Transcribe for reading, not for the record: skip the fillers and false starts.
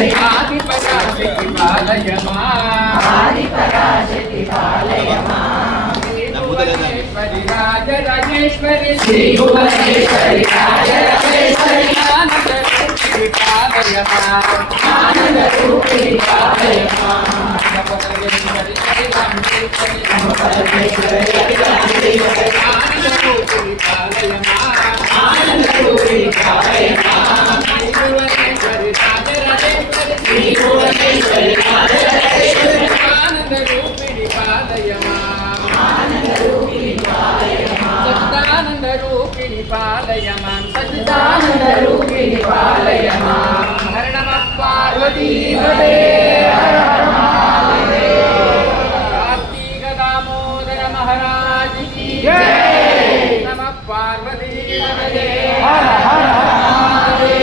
ఆదిపరాశక్తి పాలయమా భువనేశ్వరి రాజరాజేశ్వరి శ్రీ భువనేశ్వరి రాజరాజేశ్వరి ఆనంద రూపిణి పాలయమా ఆనంద రూపిణి